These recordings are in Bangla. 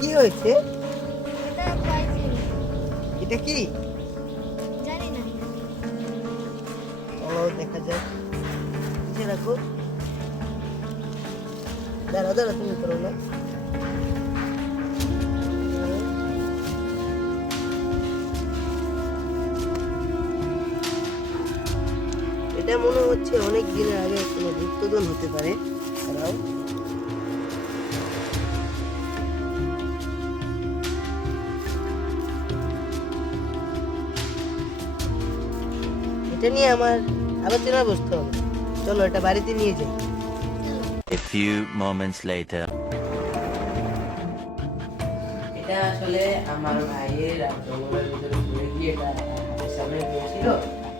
কি হয়েছে? এটা কি? জানি না। চলো দেখা যাক। নিচে রাখো। দাঁড়া দাঁড়া, তুমি করো না। এটা মনে হচ্ছে অনেক দিনের আগে কোনো গুপ্তধন হতে পারে। দাঁড়াও। এটা নিয়ে আমার আলোচনা বসতে হবে। চলো এটা বাড়িতে নিয়ে যাই। A few moments later. এটা আসলে আমার ভাইয়ের জঙ্গলের ভিতরে ঘুরে গিয়ে এটা হাতের সামনে পেয়েছিল।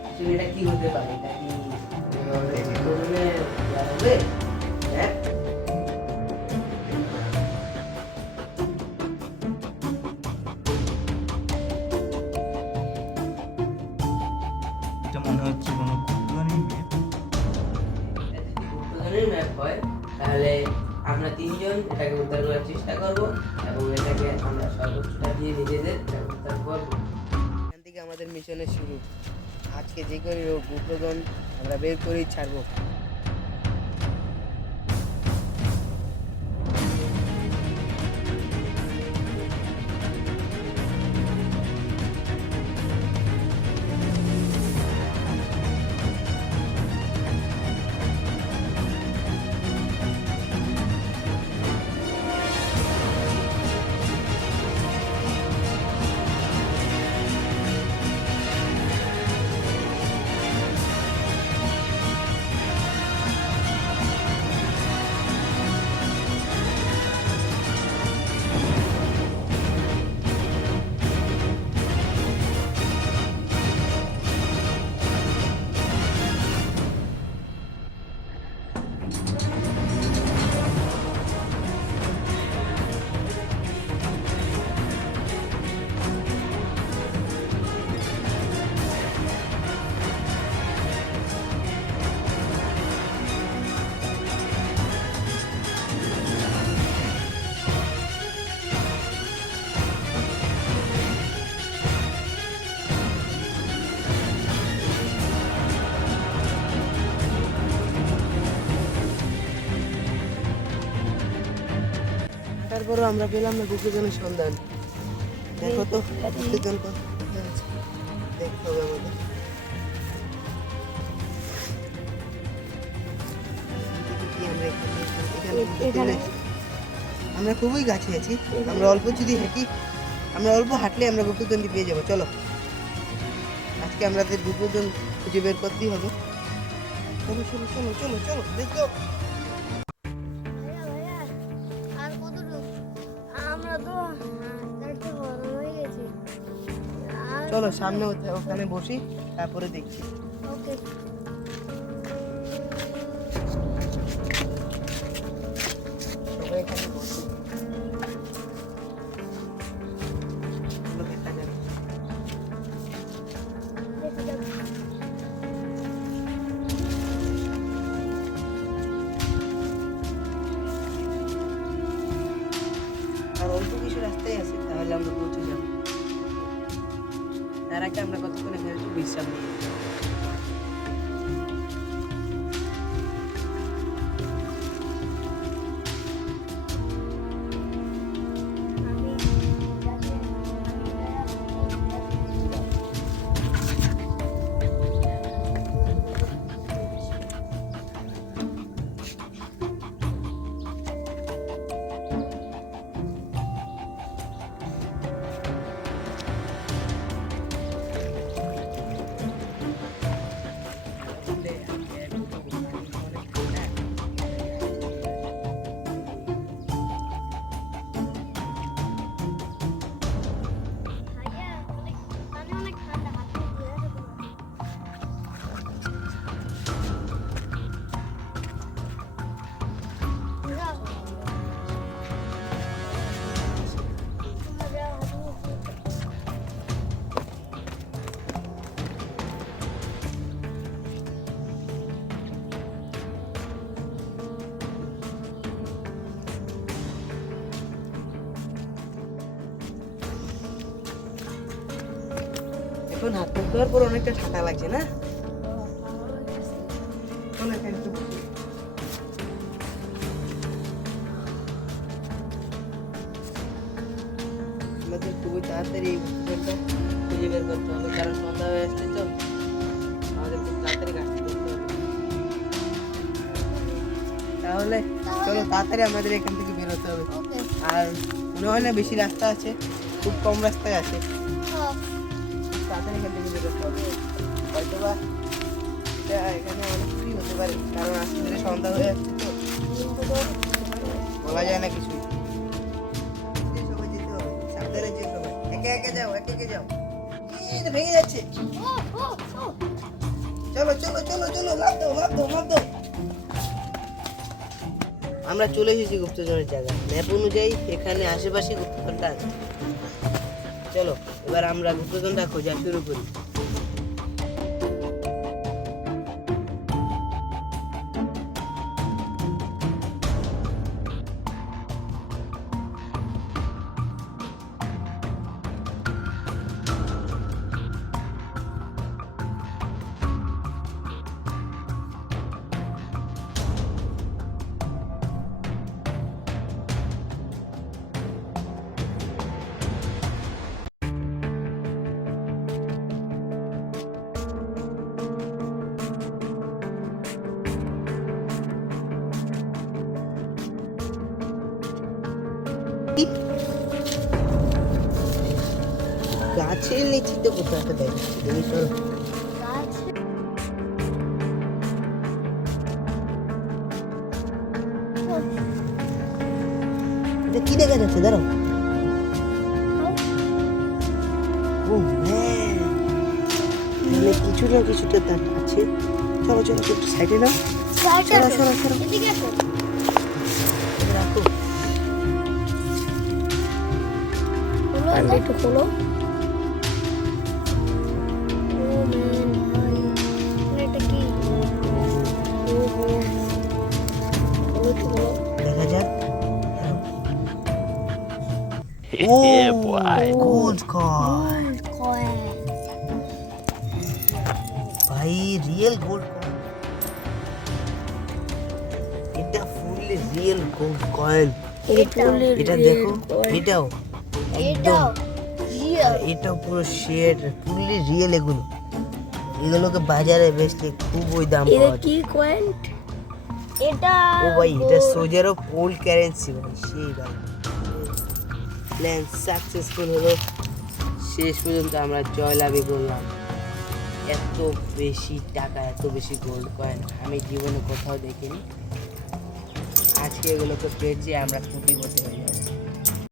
আসলে এটা কি হতে পারে? এটা কি গুপ্তধনের হবে? হ্যাঁ, এটা মনে হচ্ছে কোনো গুপ্তধনের ম্যাপ। এটা যদি গুপ্তধনের ম্যাপ হয় তাহলে আমরা তিনজন এটাকে উদ্ধার করার চেষ্টা করব এবং এটাকে আমরা সর্বোচ্চটা দিয়ে নিজেদের উদ্ধার করব। এখান থেকে আমাদের মিশনের শুরু। আজকে যে করে হোক গুপ্তধন আমরা বের করেই ছাড়বো। তারপরও আমরা পেলাম না গুপ্তধনের সন্ধান। দেখো তো গুপ্তধন কোথায় আছে, দেখতে হবে আমাদের। কি আমরা এখানে আমরা খুবই কাছে আছি। আমরা অল্প যদি হাঁটি, আমরা অল্প হাঁটলে আমরা গুপ্তধনটি পেয়ে যাবো। চলো আজকে আমাদের গুপ্তধন খুঁজে বের করতেই হবে। চলো চলো চলো চলো চলো দেখো। আর কতটুকু? আমরা তো হাঁটতে বড় হয়ে গেছি। চলো সামনে ওখানে বসি, তারপরে দেখছি। ওকে। সবাই এখানে বসি। চলো দেখা যাক। আর অল্প কিছু রাস্তায় আছে, তাহলে আমরা পৌঁছে যাব। তার আগে আমরা কতক্ষণ এখানে একটু বিশ্রাম নিই। এখন হাত মুখ ধোয়ার পর অনেকটা ঠান্ডা লাগছে না? চলো এখানে একটু বসি। আমাদের খুবই তাড়াতাড়ি এই গুপ্তধনটা খুঁজে বের করতে হবে, কারণ সন্ধ্যা হয়ে আসছে তো। আমাদের খুব তাড়াতাড়ি কাজটা করতে হবে। তাহলে চলো তাড়াতাড়ি আমাদের এখান থেকে বেরোতে হবে। ওকে আর মনে হয় না বেশি রাস্তা আছে, খুব কম রাস্তায় আছে। তাড়াতাড়ি এখান থেকে বেরোতে হবে। হয়তো বা এখানে অনেক কিছুই হতে পারে, কারণ আস্তে ধীরে সন্ধ্যা হয়ে যাচ্ছে তো, বলা যায় না কিছুই। সবাই যেতে হবে, সাবধানে যেতে হবে। একে একে যাও, একে একে যাও। এই তো ভেঙে যাচ্ছে। চলো চলো চলো চলো, লাফ দাও লাফ দাও লাফ দাও। আমরা চলে এসেছি গুপ্তধনের জায়গায়। ম্যাপ অনুযায়ী এখানে আশেপাশে গুপ্তধনটা আছে। চলো এবার আমরা গুপ্তধনটা খোঁজা শুরু করি। গাছের নিচে তো কোথাও একটা দেখাচ্ছে, তুমি সরো। গাছ এটা কি দেখা যাচ্ছে? দাঁড়াও। ও ম্যান, এখানে কিছুটা কিছুটা তার আছে। চলো চলো একটু সাইডে নাও। সরো সরো সরো, এদিকে আসো। এটা রাখো। খোলো একটু খোলো। ও ম্যান ভাই, এটা কি? খোলো একটু খোলো। দেখা যাক। Yeah, boy. Gold coin coin ভাই, রিয়েল গোল্ড কয়েন। এটা ফুললি রিয়েল গোল্ড কয়েন। এটা দেখো, এটাও একদম, এটাও পুরো শেড, ফুললি রিয়েল। এগুলোকে বাজারে বেচলে খুবই দাম পাওয়া যায়। কি কয়েন? এটা ও ভাই, এটা সোজারও ওল্ড কারেন্সি ভাই, সেই ভাই। প্ল্যান সাকসেসফুল হলো, শেষ পর্যন্ত আমরা জয়লাভই করলাম। এত বেশি টাকা, এত বেশি গোল্ড কয়েন আমি জীবনে কোথাও দেখিনি। আজকে এগুলোকে পেয়েছি আমরা কোটিপতি।